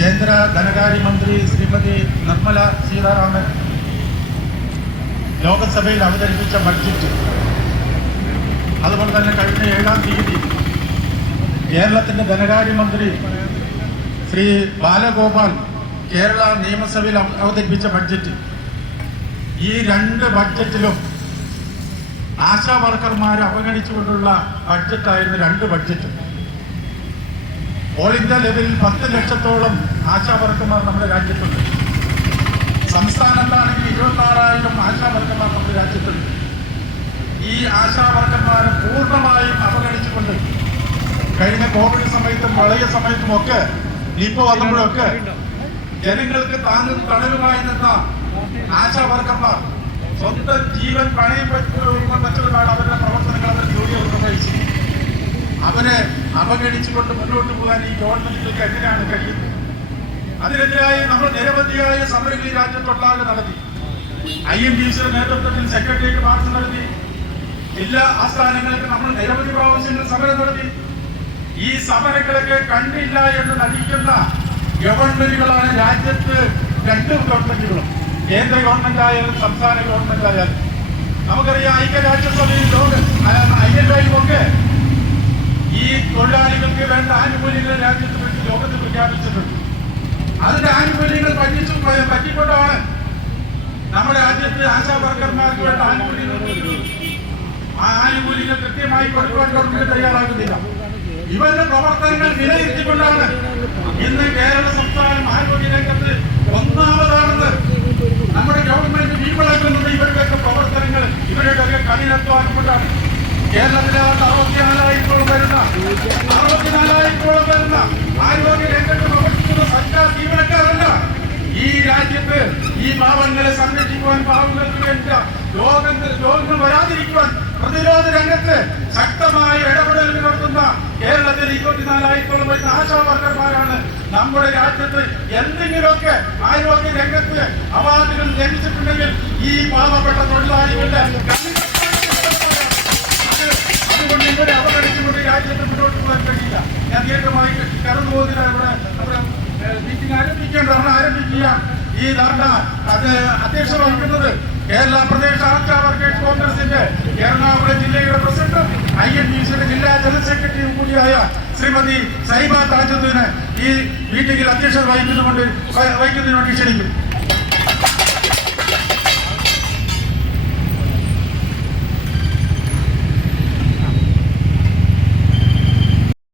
കേന്ദ്ര ധനകാര്യമന്ത്രി ശ്രീമതി നിർമ്മല സീതാരാമൻ ലോകസഭയിൽ അവതരിപ്പിച്ച ബഡ്ജറ്റ്, അതുപോലെ തന്നെ കഴിഞ്ഞ 7-ാം തീയതി കേരളത്തിൻ്റെ ധനകാര്യമന്ത്രി ശ്രീ ബാലഗോപാൽ കേരള നിയമസഭയിൽ അവതരിപ്പിച്ച ബഡ്ജറ്റ്, ഈ 2 ബഡ്ജറ്റിലും ആശാ വർക്കർമാരെ അവഗണിച്ചുകൊണ്ടുള്ള ബഡ്ജറ്റായിരുന്നു 2 ബഡ്ജറ്റും. ഓൾ ഇന്ത്യ ലെവലിൽ 10 ലക്ഷത്തോളം ആശാ വർക്കർമാർ നമ്മുടെ രാജ്യത്തുണ്ട്. സംസ്ഥാനത്താണെങ്കിൽ 26,000 ആശാ വർക്കർമാർ നമ്മുടെ രാജ്യത്തുണ്ട്. ഈ ആശാ വർക്കർമാരെ പൂർണ്ണമായും അവഗണിച്ചുകൊണ്ട് കഴിഞ്ഞ കോവിഡ് സമയത്തും പ്രളയ സമയത്തുമൊക്കെ ഇപ്പോൾ വന്നപ്പോഴൊക്കെ ജനങ്ങൾക്ക് താങ്ങും തണലുമായി നിന്ന ആശാ വർക്കർമാർ സ്വന്തം ജീവൻ പണയം വെച്ചുകൊണ്ടാണ് അവരുടെ പ്രവർത്തനങ്ങൾ, അവരുടെ ജോലികൾ നിർവഹിച്ചത്. അവരെ അവഗണിച്ചുകൊണ്ട് മുന്നോട്ട് പോകാൻ ഈ ഗവൺമെന്റുകൾക്ക് എങ്ങനെയാണ് കഴിയുന്നത്? അതിനെതിരായി നമ്മൾ നിരവധിയായ സമരങ്ങൾ ഈ രാജ്യത്തൊട്ടാകെ നടത്തി. IMDCയുടെ നേതൃത്വത്തിൽ സെക്രട്ടേറിയറ്റ് മാർച്ച് നടത്തി. ജില്ലാ ആസ്ഥാനങ്ങൾക്ക് നമ്മൾ നിരവധി പ്രാവശ്യങ്ങൾ സമരം നടത്തി. ഈ സമരങ്ങളൊക്കെ കണ്ടില്ല എന്ന് നടിക്കുന്ന ഗവൺമെന്റുകളാണ് രാജ്യത്ത് 2 ഗവൺമെന്റുകളും, കേന്ദ്ര ഗവൺമെന്റ് ആയാലും സംസ്ഥാന ഗവൺമെന്റ് ആയാലും. നമുക്കറിയാം, ഐക്യരാഷ്ട്രസഭയിൽ ILOയുമൊക്കെ ഈ തൊഴിലാളികൾക്ക് വേണ്ട ആനുകൂല്യങ്ങൾ രാജ്യത്ത് വേണ്ടി ലോകത്ത് പ്രഖ്യാപിച്ചിട്ടുണ്ട്. അതിന്റെ ആനുകൂല്യങ്ങൾ പറ്റിക്കൊണ്ടാണ് നമ്മുടെ രാജ്യത്ത് ആശാ വർക്കർമാർക്ക് വേണ്ട ആനുകൂല്യങ്ങൾ. ആ ആനുകൂല്യങ്ങൾ കൃത്യമായി കൊടുക്കുവാൻ ഗവൺമെന്റ് തയ്യാറാകുന്നില്ല. ഇവരുടെ പ്രവർത്തനങ്ങൾ വിലയിരുത്തിക്കൊണ്ടാണ് ഇന്ന് കേരള സംസ്ഥാനം ആരോഗ്യ രംഗത്ത് 1ാമതാണെന്ന് നമ്മുടെ ഗവൺമെന്റ് വീഴ്ചയാക്കുന്നത്. ഇവരുടെയൊക്കെ പ്രവർത്തനങ്ങൾ, ഇവരുടെയൊക്കെ കഠിനാധ്വാനം കൊണ്ടാണ്. കേരളത്തിലെ 64,000 വരുന്ന ആരോഗ്യ രംഗത്ത് പ്രവർത്തിക്കുന്ന സർക്കാർ ജീവനക്കാരല്ല ഈ രാജ്യത്ത് ഈ പാവങ്ങളെ സംരക്ഷിക്കുവാൻ, പാവങ്ങൾക്ക് വേണ്ട രോഗങ്ങൾ വരാതിരിക്കുവാൻ പ്രതിരോധ രംഗത്ത് ശക്തമായ ഇടപെടൽ നടത്തുന്ന കേരളത്തിൽ 24,000 വരുന്ന ആശാ വർക്കർമാരാണ് നമ്മുടെ രാജ്യത്ത്. എന്തെങ്കിലുമൊക്കെ ആരോഗ്യ രംഗത്ത് അവാർഡുകൾ ലഭിച്ചിട്ടുണ്ടെങ്കിൽ ഈ പാവപ്പെട്ട തൊഴിലാളികളുടെ അതുകൊണ്ട് ഇവരെ അവഗണിച്ചുകൊണ്ട് രാജ്യത്ത് മുന്നോട്ട് പോകാൻ കഴിയില്ല. ഞാൻ ദീർഘമായി കടന്നു പോകുന്നില്ല. ഇവിടെ നമ്മുടെ മീറ്റിംഗ് ആരംഭിക്കുക. ഈ ധാരണ അത് അധ്യക്ഷത വഹിക്കുന്നത് കേരള പ്രദേശ് ആശാ വർക്കേഴ്സ് കോൺഗ്രസിന്റെ എറണാകുളം ജില്ലയുടെ പ്രസിഡന്റും IMDCയുടെ ജില്ലാ ജനറൽ സെക്രട്ടറിയും കൂടിയായ ശ്രീമതി സൈബ താജുദ്ദീനെ ഈ മീറ്റിംഗിൽ അധ്യക്ഷത വഹിക്കുന്നതിന് വേണ്ടി ക്ഷണിക്കും.